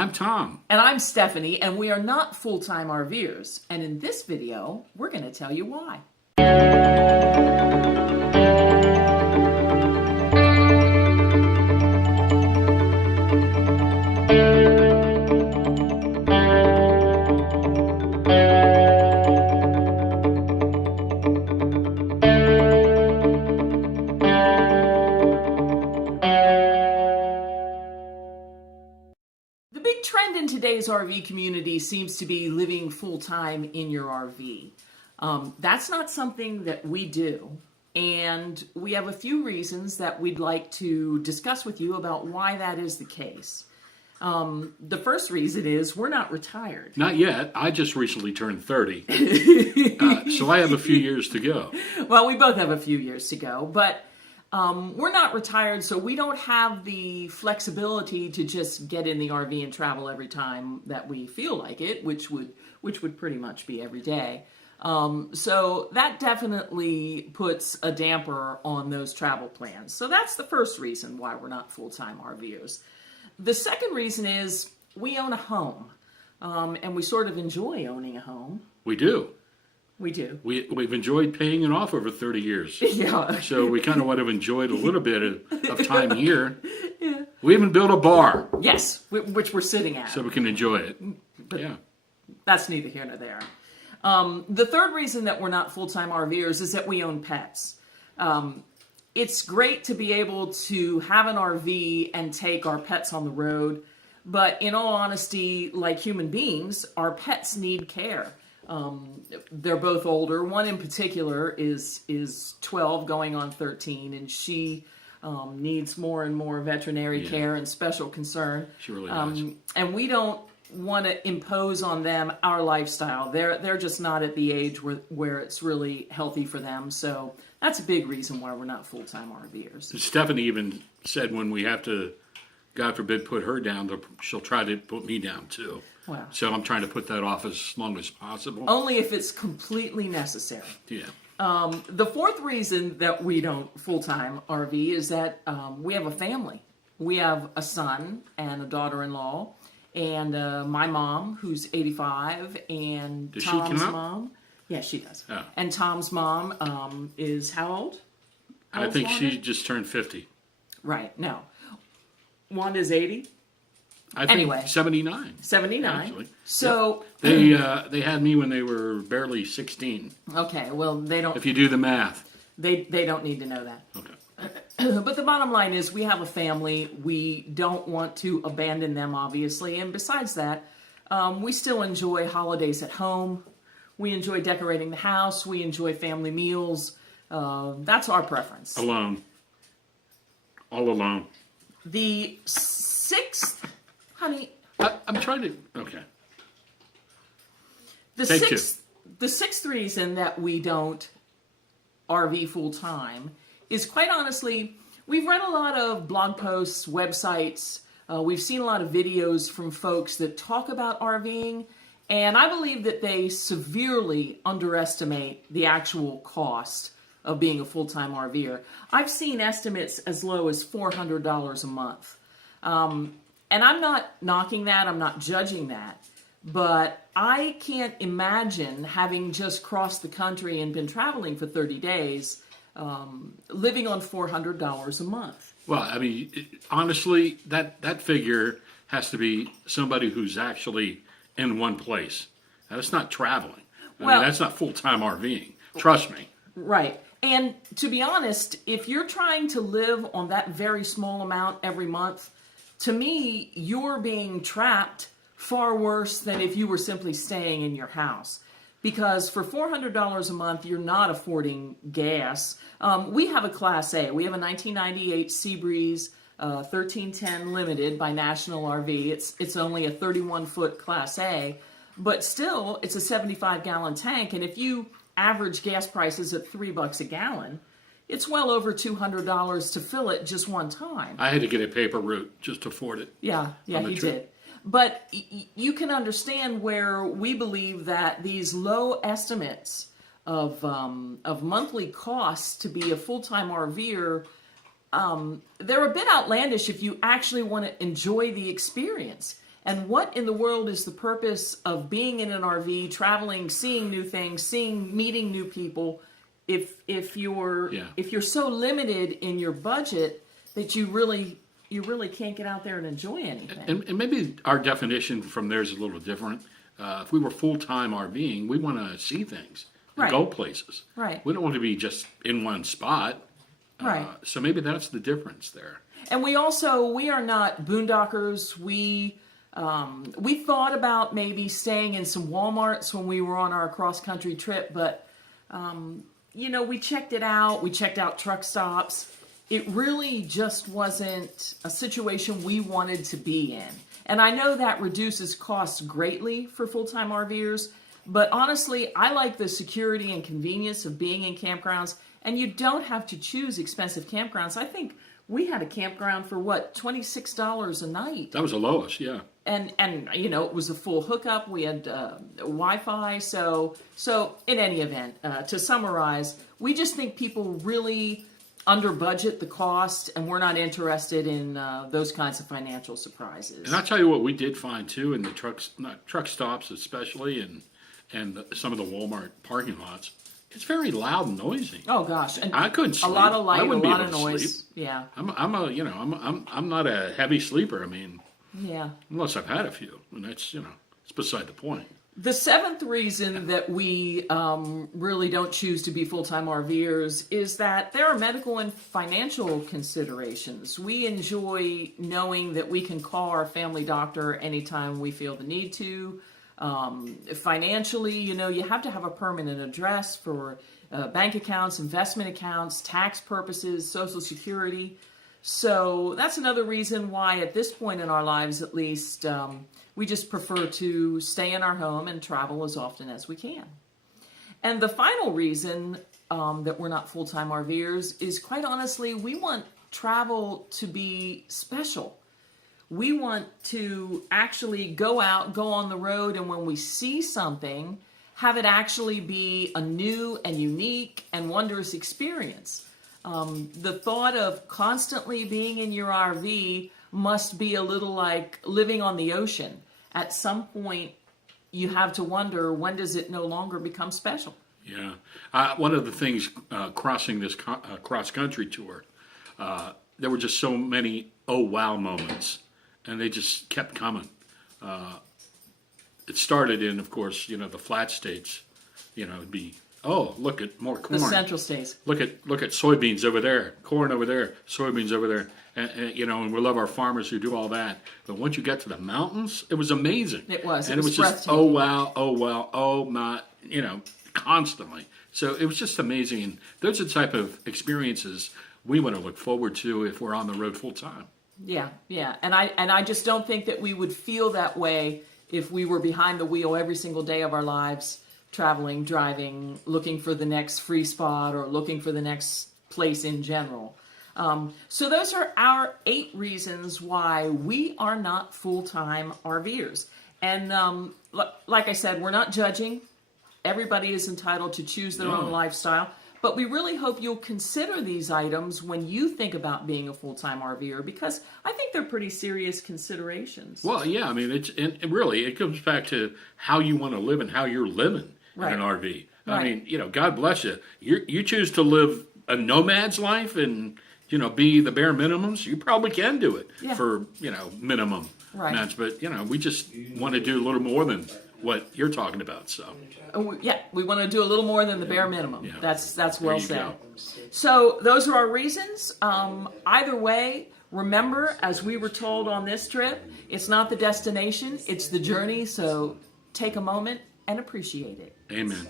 I'm Tom. And I'm Stephanie, and we are not full-time RVers. And in this video, we're going to tell you why. The big trend in today's RV community seems to be living full-time in your RV. That's not something that we do, and we have a few reasons that we'd like to discuss with you about why that is the case. The first reason is we're not retired. Not yet. I just recently turned 30. So I have a few years to go. Well, we both have a few years to go, but we're not retired, so we don't have the flexibility to just get in the RV and travel every time that we feel like it, which would pretty much be every day. So that definitely puts a damper on those travel plans. So that's the first reason why we're not full-time RVers. The second reason is we own a home, and we sort of enjoy owning a home. We do. We do. We've enjoyed paying it off over 30 years. Yeah. So we kind of would have enjoyed a little bit of time here. Yeah. We even built a bar. Yes, which we're sitting at. So we can enjoy it. But yeah. That's neither here nor there. The third reason that we're not full-time RVers is that we own pets. It's great to be able to have an RV and take our pets on the road, but in all honesty, like human beings, our pets need care. They're both older. One in particular is 12 going on 13, and she needs more and more veterinary care and special concern. She really does. And we don't want to impose on them our lifestyle. They're just not at the age where it's really healthy for them. So that's a big reason why we're not full-time RVers. Stephanie even said when we have to, God forbid, put her down, she'll try to put me down too. Wow. So I'm trying to put that off as long as possible. Only if it's completely necessary. Yeah. The fourth reason that we don't full-time RV is that we have a family. We have a son and a daughter-in-law, and my mom, who's 85, and Does she Tom's count? mom. Yeah, she does. Oh. And Tom's mom is how old? How I old's think Wanda? she just turned 50. Right, no. Wanda's 80? I think Anyway. 79. 79. Actually. So They had me when they were barely 16. okay, well they don't If you do the math. they don't need to know that. Okay. But the bottom line is we have a family. We don't want to abandon them, obviously. And besides that, we still enjoy holidays at home. We enjoy decorating the house. We enjoy family meals. That's our preference. Alone. All alone. The sixth, honey. I'm trying to. Okay. The sixth reason that we don't RV full time is, quite honestly, we've read a lot of blog posts, websites. We've seen a lot of videos from folks that talk about RVing, and I believe that they severely underestimate the actual cost of being a full-time RVer. I've seen estimates as low as $400 a month. And I'm not knocking that, I'm not judging that, but I can't imagine, having just crossed the country and been traveling for 30 days, living on $400 a month. Well, I mean, honestly, that figure has to be somebody who's actually in one place. Now, that's not traveling. I mean, that's not full-time RVing. Trust me. Right. And to be honest, if you're trying to live on that very small amount every month, to me, you're being trapped far worse than if you were simply staying in your house. Because for $400 a month, you're not affording gas. We have a Class A. We have a 1998 Seabreeze 1310 Limited by National RV. It's only a 31-foot Class A, but still, it's a 75-gallon tank. And if you average gas prices at $3 a gallon, it's well over $200 to fill it just one time. I had to get a paper route just to afford it. Yeah, he did. But you can understand where we believe that these low estimates of monthly costs to be a full-time RVer, they're a bit outlandish if you actually want to enjoy the experience. And what in the world is the purpose of being in an RV, traveling, seeing new things, meeting new people, if you're so limited in your budget that you really can't get out there and enjoy anything. And maybe our definition from there is a little different. If we were full-time RVing, we want to see things and Right. go places. Right. We don't want to be just in one spot. Right. So maybe that's the difference there. And we are not boondockers. We thought about maybe staying in some Walmarts when we were on our cross-country trip, but we checked it out. We checked out truck stops. It really just wasn't a situation we wanted to be in. And I know that reduces costs greatly for full-time RVers, but honestly, I like the security and convenience of being in campgrounds, and you don't have to choose expensive campgrounds. I think we had a campground for $26 a night. That was the lowest, yeah. And it was a full hookup. We had Wi-Fi. So in any event, to summarize, we just think people really under budget the cost, and we're not interested in those kinds of financial surprises. And I'll tell you what we did find too in the truck stops especially, and some of the Walmart parking lots. It's very loud and noisy. Oh gosh, and I couldn't sleep. A lot of light, I a wouldn't lot be of able to noise. sleep. Yeah. I'm not a heavy sleeper. I mean, Yeah. unless I've had a few, and that's it's beside the point. The seventh reason that we really don't choose to be full-time RVers is that there are medical and financial considerations. We enjoy knowing that we can call our family doctor anytime we feel the need to. Financially, you have to have a permanent address for bank accounts, investment accounts, tax purposes, Social Security. So that's another reason why at this point in our lives, at least, we just prefer to stay in our home and travel as often as we can. And the final reason that we're not full-time RVers is, quite honestly, we want travel to be special. We want to actually go out, go on the road, and when we see something, have it actually be a new and unique and wondrous experience. The thought of constantly being in your RV must be a little like living on the ocean. At some point, you have to wonder, when does it no longer become special? Yeah. One of the things crossing this cross-country tour, there were just so many oh wow moments, and they just kept coming. It started in, of course, the flat states. It'd be, oh, look at more corn. The central states. Look at soybeans over there, corn over there, soybeans over there. And we love our farmers who do all that. But once you get to the mountains, it was amazing. It was. And it was just, oh wow, oh my, constantly. So it was just amazing. And those are the type of experiences we want to look forward to if we're on the road full time. Yeah. And I just don't think that we would feel that way if we were behind the wheel every single day of our lives, traveling, driving, looking for the next free spot or looking for the next place in general. So those are our 8 reasons why we are not full-time RVers. And like I said, we're not judging. Everybody is entitled to choose their own lifestyle. But we really hope you'll consider these items when you think about being a full-time RVer, because I think they're pretty serious considerations. Well, yeah, I mean, it comes back to how you want to live and how you're living in an RV. I mean, God bless you. You choose to live a nomad's life and, be the bare minimums, you probably can do it for, minimum amounts. But, we just want to do a little more than what you're talking about, so. We want to do a little more than the bare minimum. Yeah. That's well said. Go. So those are our reasons. Either way, remember, as we were told on this trip, it's not the destination, it's the journey. So take a moment and appreciate it. Amen.